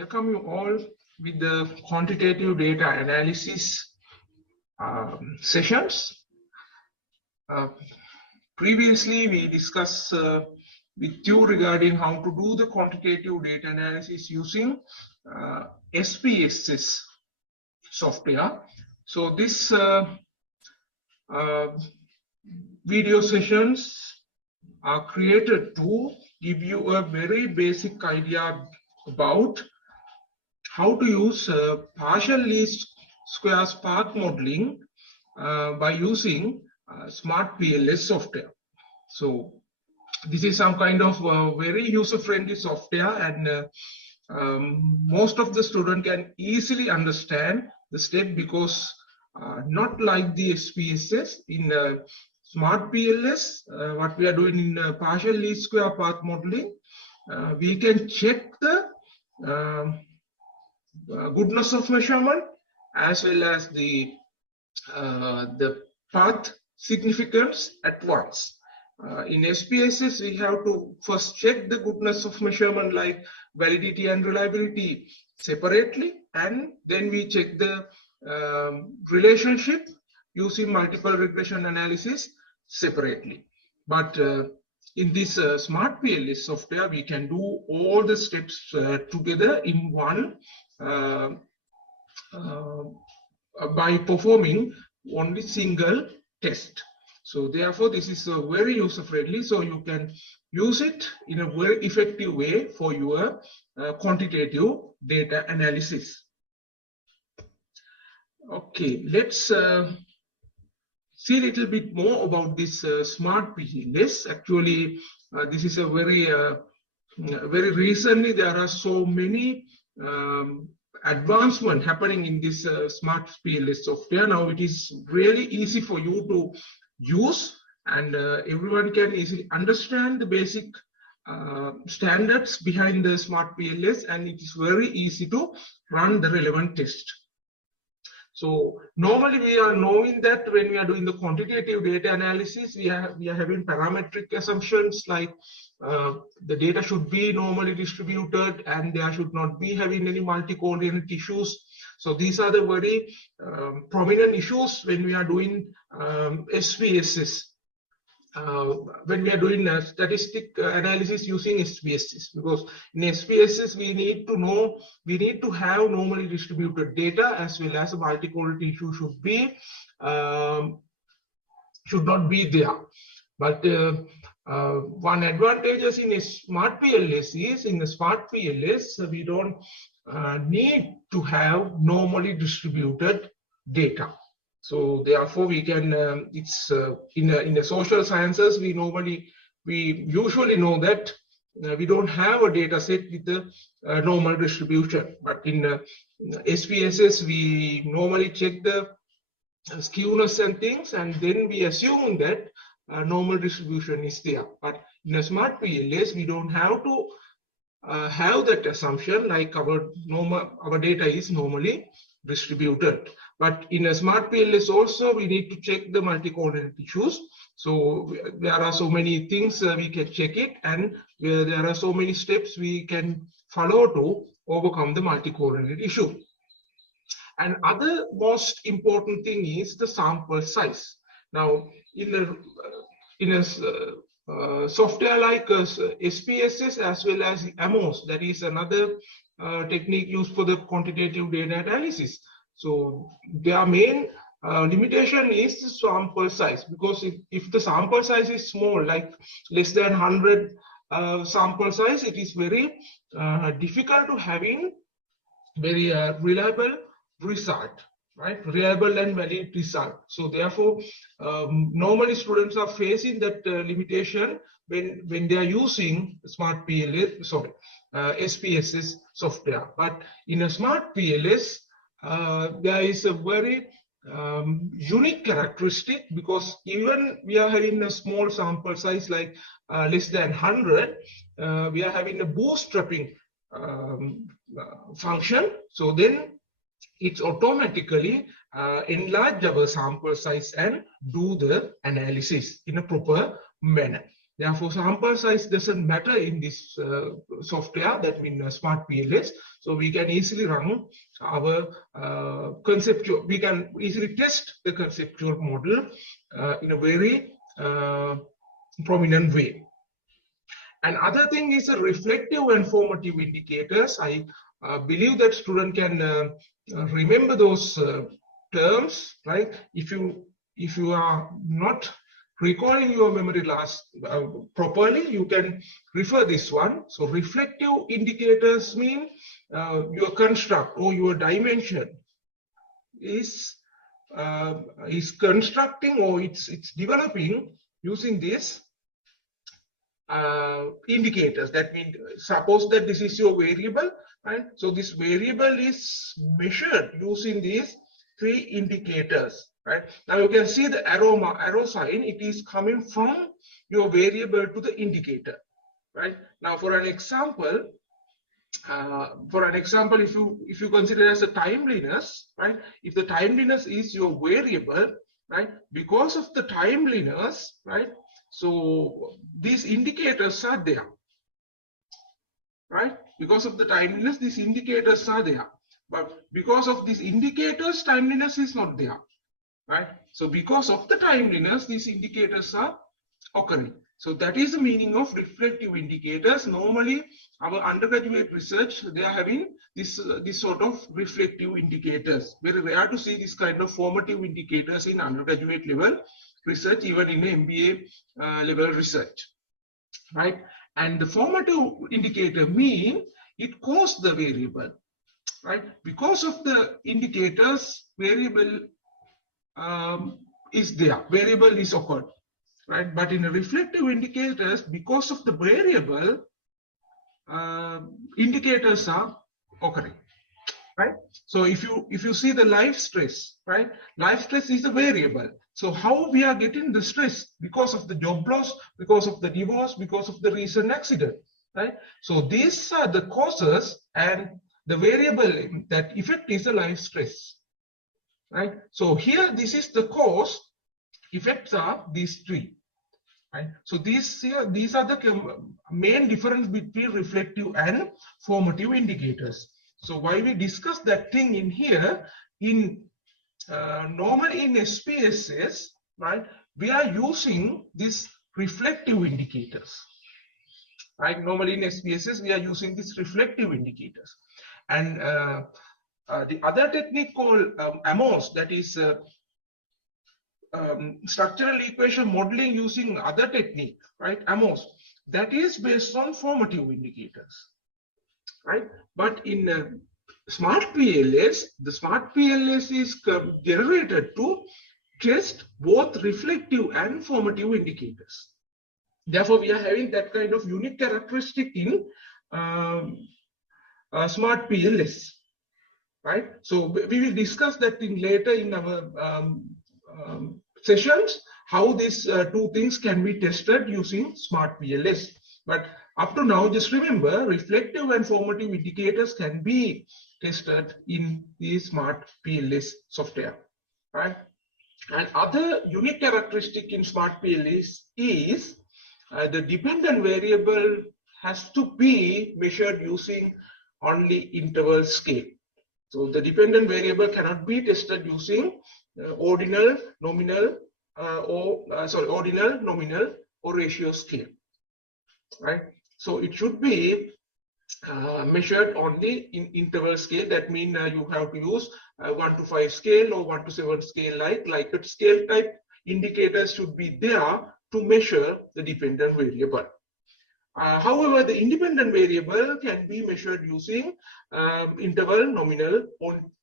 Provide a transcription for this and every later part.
welcome you all with the quantitative data analysis sessions. Previously, we discussed with you regarding how to do the quantitative data analysis using SPSS software. So this video sessions are created to give you a very basic idea about how to use partial least squares path modeling by using SmartPLS software. So this is some kind of very user-friendly software, and most of the student can easily understand the step, because not like the SPSS, in SmartPLS, what we are doing in partial least square path modeling, we can check the goodness of measurement as well as the path significance at once. In SPSS, we have to first check the goodness of measurement like validity and reliability separately, and then we check the relationship using multiple regression analysis separately. But in this SmartPLS software, we can do all the steps together in one by performing only single test. So therefore, this is very user friendly, so you can use it in a very effective way for your quantitative data analysis. Okay, let's see a little bit more about this SmartPLS. Actually, this is a very recently there are so many advancement happening in this SmartPLS software. Now it is really easy for you to use, and everyone can easily understand the basic standards behind the SmartPLS, and it is very easy to run the relevant test. So normally we are knowing that when we are doing the quantitative data analysis, we are having parametric assumptions like the data should be normally distributed and there should not be having any multi-coordinate issues. So these are the very prominent issues when we are doing SPSS. When we are doing statistic analysis using SPSS, because in SPSS we need to have normally distributed data as well as a multi-coordinate issue should not be there. But one advantage in SmartPLS is, in the SmartPLS we don't need to have normally distributed data. So therefore we can it's in the social sciences we usually know that we don't have a data set with the normal distribution, but in SPSS we normally check the skewness and things, and then we assume that normal distribution is there. But in a SmartPLS we don't have to have that assumption, like our data is normally distributed. But in a SmartPLS also we need to check the multi-coordinate issues. So there are so many things we can check it, and there are so many steps we can follow to overcome the multi-coordinate issue. And other most important thing is the sample size. Now in a software like SPSS as well as AMOS, that is another technique used for the quantitative data analysis. So their main limitation is the sample size, because if the sample size is small, like less than 100 sample size, it is very difficult to having very reliable result, right? Reliable and valid result. So therefore, normally students are facing that limitation when they are using SmartPLS, SPSS software. But in a SmartPLS, there is a very unique characteristic, because even we are having a small sample size like less than 100, we are having a bootstrapping function. So then it's automatically enlarge our sample size and do the analysis in a proper manner. Therefore, sample size doesn't matter in this software, that means SmartPLS. So we can easily run our conceptual, we can easily test the conceptual model in a very prominent way. And other thing is a reflective and formative indicators. I believe that student can remember those terms, right? If you are not recalling your memory last properly, you can refer this one. So reflective indicators mean your construct or your dimension is constructing, or it's developing using this indicators. That means, suppose that this is your variable, right? So this variable is measured using these three indicators, right? Now you can see the arrow sign. It is coming from your variable to the indicator, right? Now for an example, if you consider as a timeliness, right? If the timeliness is your variable, right? Because of the timeliness, right? So these indicators are there, right? Because of the timeliness, these indicators are there. But because of these indicators, timeliness is not there, right? So because of the timeliness, these indicators are occurring. So that is the meaning of reflective indicators. Normally, our undergraduate research, they are having this sort of reflective indicators. Very rare to see this kind of formative indicators in undergraduate level research, even in MBA level research, right? And the formative indicator mean it calls the variable, right? Because of the indicators, variable is there, variable is occurred, right? But in a reflective indicators, because of the variable, indicators are occurring, right? So if you see the life stress, right? Life stress is a variable. So how we are getting the stress? Because of the job loss, because of the divorce, because of the recent accident, right? So these are the causes, and the variable that effect is the life stress, right? So here, this is the cause, effects are these three, right? So these are the main difference between reflective and formative indicators. So why we discuss that thing in here, in normally in SPSS, right, we are using these reflective indicators, right? Normally in SPSS, we are using these reflective indicators. And the other technique called AMOS, that is structural equation modeling using other technique, right? AMOS, that is based on formative indicators, right? But in SmartPLS, the SmartPLS is generated to test both reflective and formative indicators. Therefore, we are having that kind of unique characteristic in SmartPLS, right? So we will discuss that in later in our sessions, how these two things can be tested using SmartPLS. But up to now, just remember, reflective and formative indicators can be tested in the SmartPLS software, right? And other unique characteristic in SmartPLS is the dependent variable has to be measured using only interval scale. So the dependent variable cannot be tested using ordinal, nominal, ordinal, nominal, or ratio scale, right? So it should be measured only in interval scale. That means you have to use 1 to 5 scale or 1 to 7 scale, like a scale type indicators should be there to measure the dependent variable. However, the independent variable can be measured using interval, nominal,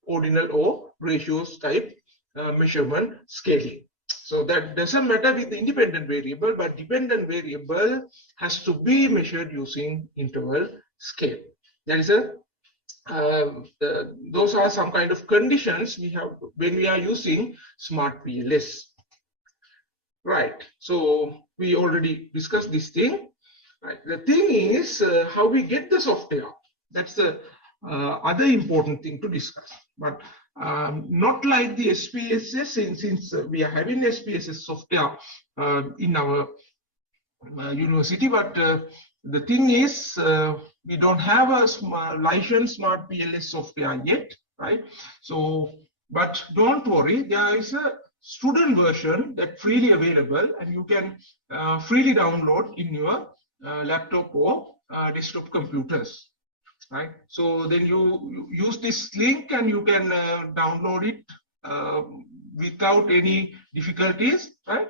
ordinal, or ratios type measurement scaling. So that doesn't matter with the independent variable, but dependent variable has to be measured using interval scale. That is those are some kind of conditions we have when we are using SmartPLS. Right. So we already discussed this thing. Right. The thing is how we get the software. That's the other important thing to discuss. But not like the SPSS, since we are having SPSS software in our university, but the thing is, we don't have a licensed SmartPLS software yet, right? So, but don't worry, there is a student version that's freely available, and you can freely download in your laptop or desktop computers, right? So then you use this link and you can download it without any difficulties, right?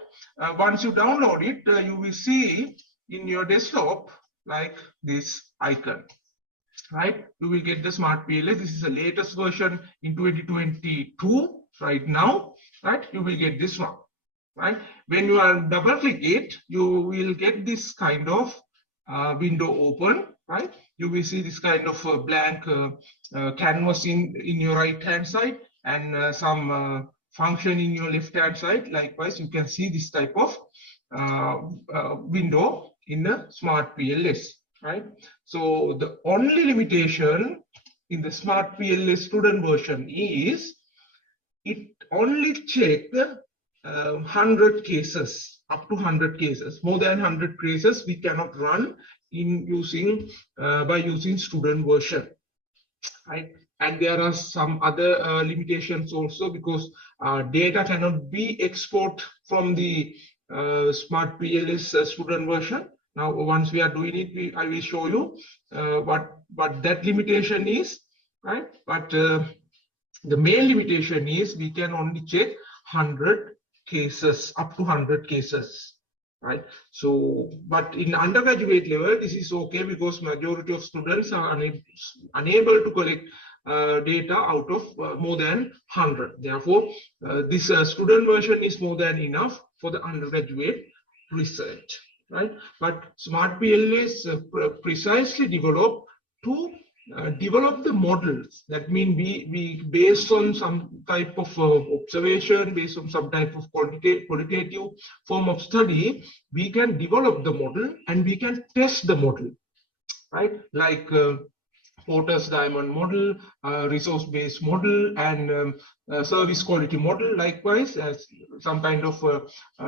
Once you download it, you will see in your desktop like this icon, right? You will get the SmartPLS. This is the latest version in 2022 right now, right? You will get this one, right? When you are double click it, you will get this kind of window open, right? You will see this kind of blank canvas in your right hand side, and some function in your left hand side. Likewise, you can see this type of window in the SmartPLS, right? So the only limitation in the SmartPLS student version is it only check 100 cases, up to 100 cases. More than 100 cases we cannot run in using by using student version, right? And there are some other limitations also, because data cannot be export from the SmartPLS student version. Now, once we are doing it, I will show you what that limitation is, right? But the main limitation is we can only check 100 cases, up to 100 cases, right? So, but in undergraduate level, this is okay, because majority of students are unable to collect data out of more than 100. Therefore, this student version is more than enough for the undergraduate research, right? But SmartPLS precisely developed to develop the models. That means we based on some type of observation, based on some type of qualitative form of study, we can develop the model and we can test the model, right? Like Porter's diamond model, resource-based model, and service quality model. Likewise, as some kind of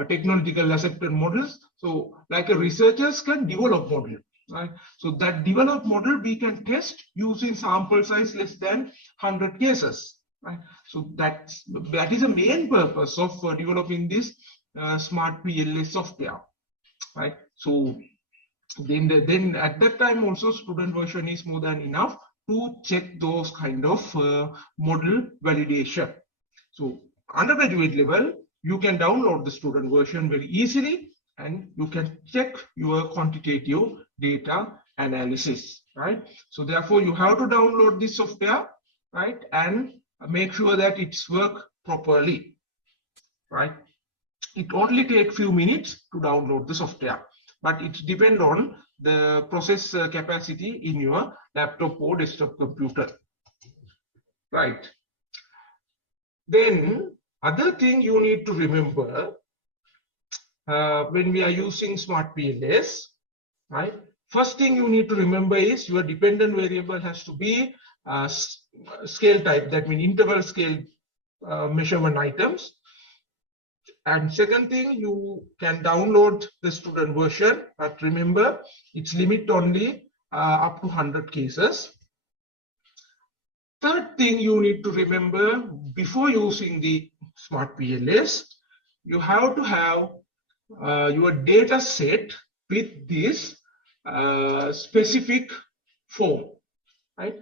technological accepted models. So, like researchers can develop model, right? So that developed model we can test using sample size less than 100 cases, right? So that is the main purpose of developing this SmartPLS software, right? So then at that time also student version is more than enough to check those kind of model validation. So undergraduate level, you can download the student version very easily, and you can check your quantitative data analysis, right? So therefore you have to download this software, right, and make sure that it's work properly, right? It only takes few minutes to download the software, but it depends on the process capacity in your laptop or desktop computer, right? Then other thing you need to remember when we are using SmartPLS, right? First thing you need to remember is your dependent variable has to be scale type. That means interval scale measurement items. And second thing, you can download the student version, but remember it's limit only up to 100 cases. Third thing you need to remember before using the SmartPLS, you have to have your data set with this specific form, right?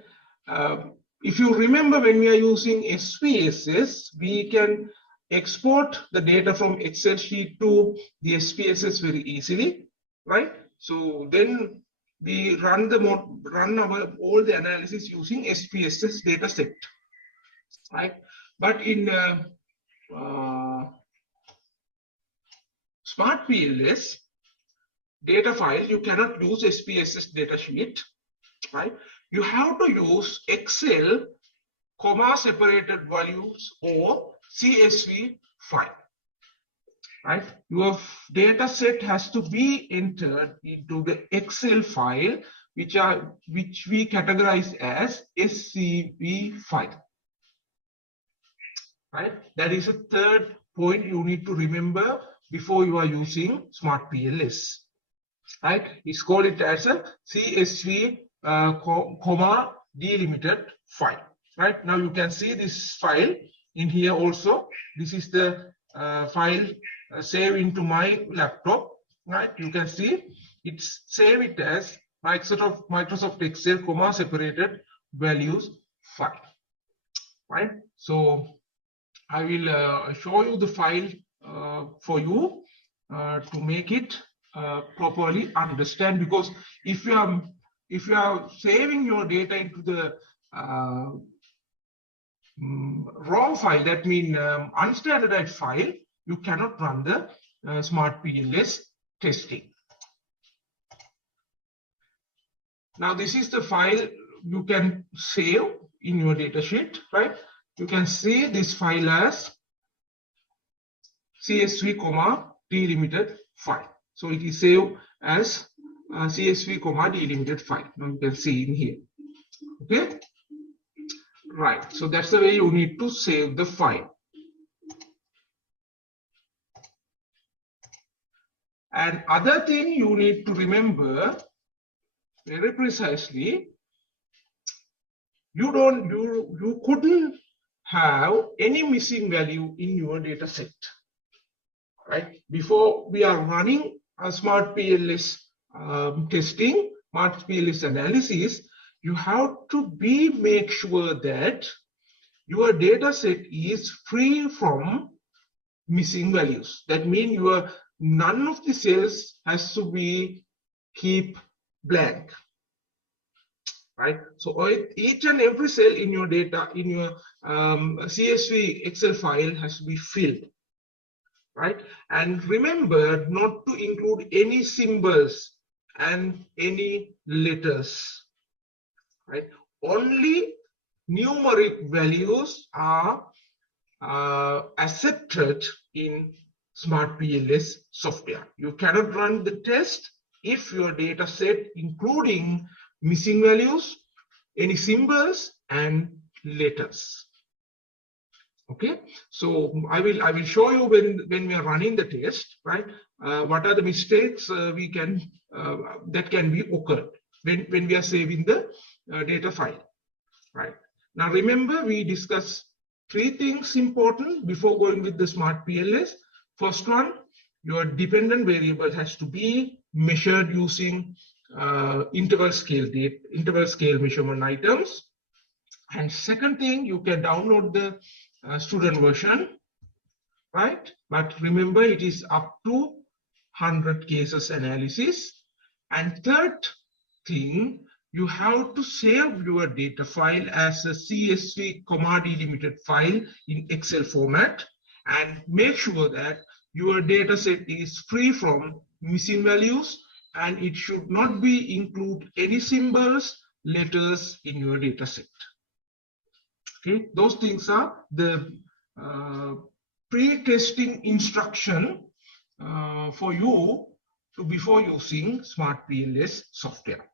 If you remember, when we are using SPSS, we can export the data from Excel sheet to the SPSS very easily, right? So then we run all the analysis using SPSS data set, right? But in SmartPLS data file, you cannot use SPSS data sheet, right? You have to use Excel comma separated values or CSV file, right? Your data set has to be entered into the Excel file, which we categorize as SCV file, right? That is a third point you need to remember before you are using SmartPLS. right? It's called it as a CSV comma delimited file, right? Now you can see this file in here also. This is the file saved into my laptop, right? You can see it's save it as Microsoft Excel comma separated values file, right? So I will show you the file for you to make it properly understand, because if you are saving your data into the wrong file, that means unstandardized file, you cannot run the SmartPLS testing. Now this is the file you can save in your data sheet, right? You can see this file as CSV comma delimited file. So it is saved as CSV comma delimited file. Now you can see in here. Okay, right. So that's the way you need to save the file. And other thing you need to remember very precisely, you couldn't have any missing value in your data set, right? Before we are running a SmartPLS testing, SmartPLS analysis, you have to make sure that your data set is free from missing values. That means none of the cells has to be keep blank, right? So each and every cell in your data, in your CSV Excel file has to be filled, right? And remember not to include any symbols and any letters, right? Only numeric values are accepted in SmartPLS software. You cannot run the test if your data set including missing values, any symbols and letters. Okay, so I will show you when we are running the test, right? What are the mistakes that can be occurred when we are saving the data file, right? Now remember, we discussed three things important before going with the SmartPLS. First one, your dependent variable has to be measured using interval scale measurement items. And second thing, you can download the student version, right? But remember, it is up to 100 cases analysis. And third thing, you have to save your data file as a CSV comma delimited file in Excel format, and make sure that your data set is free from missing values, and it should not be include any symbols, letters in your data set. Okay, those things are the pre-testing instruction for you before using SmartPLS software.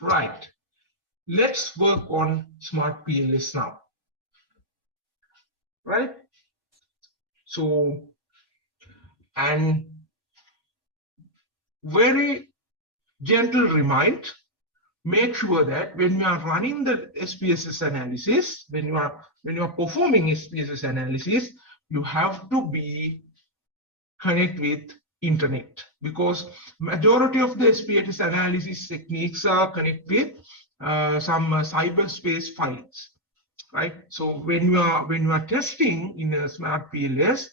Right, let's work on SmartPLS now. Right, so, and very gentle remind, make sure that when you are running the SPSS analysis, when you are performing SPSS analysis, you have to be connect with internet, because majority of the SPSS analysis techniques are connect with some cyberspace files, right? So when you are testing in a SmartPLS,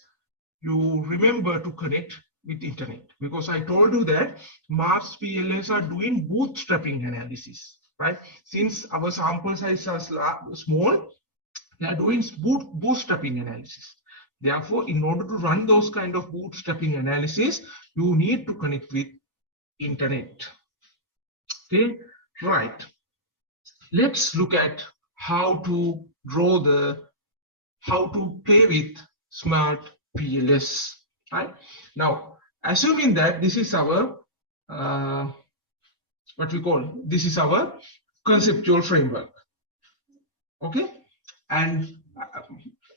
you remember to connect with internet, because I told you that SmartPLS are doing bootstrapping analysis, right? Since our sample size are small, they are doing bootstrapping analysis. Therefore, in order to run those kind of bootstrapping analysis, you need to connect with internet. Okay, right. Let's look at how to play with SmartPLS. Right now, assuming that this is our this is our conceptual framework. Okay, and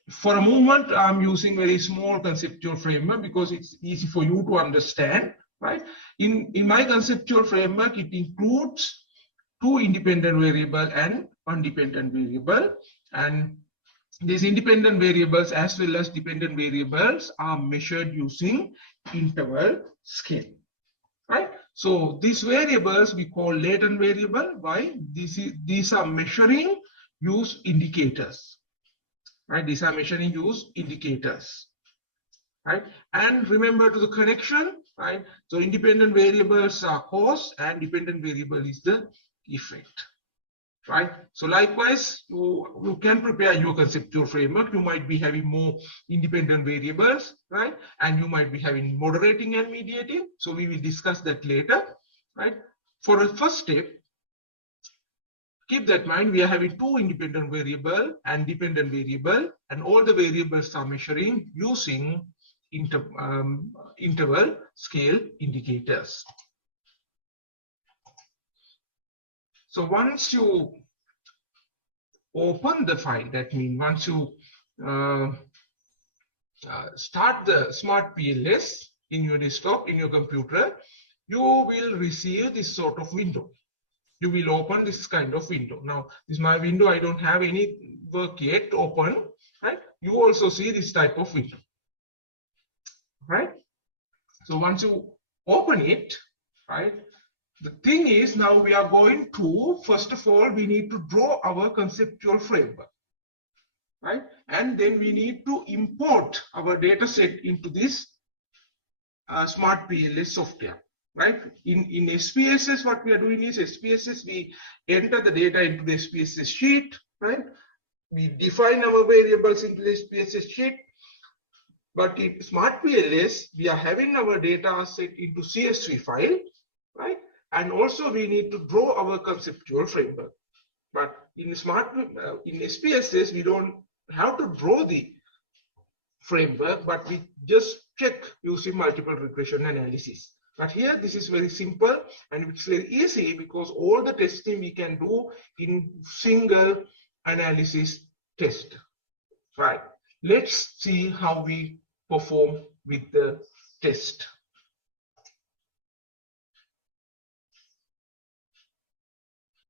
for a moment I'm using very small conceptual framework because it's easy for you to understand, right? In my conceptual framework, it includes two independent variable and one dependent variable, and these independent variables as well as dependent variables are measured using interval scale, right? So these variables we call latent variable. Why? These are measuring use indicators, right? These are measuring use indicators, right? And remember to the connection, right? So independent variables are cause and dependent variable is the effect, right? So likewise, you can prepare your conceptual framework. You might be having more independent variables, right? And you might be having moderating and mediating. So we will discuss that later, right? For a first step, keep that in mind, we are having two independent variable and dependent variable, and all the variables are measuring using interval scale indicators. So once you open the file, that means once you start the SmartPLS in your desktop, in your computer, you will receive this sort of window. You will open this kind of window. Now, this is my window. I don't have any work yet open, right? You also see this type of window, right? So once you open it, right, the thing is now we are going to, first of all, we need to draw our conceptual framework, right? And then we need to import our data set into this SmartPLS software, right? In SPSS, what we are doing is SPSS, we enter the data into the SPSS sheet, right? We define our variables into the SPSS sheet. But in SmartPLS, we are having our data set into CSV file, right? And also we need to draw our conceptual framework. But in SPSS, we don't have to draw the framework, but we just check using multiple regression analysis. But here, this is very simple and it's very easy because all the testing we can do in single analysis test, right? Let's see how we perform with the test.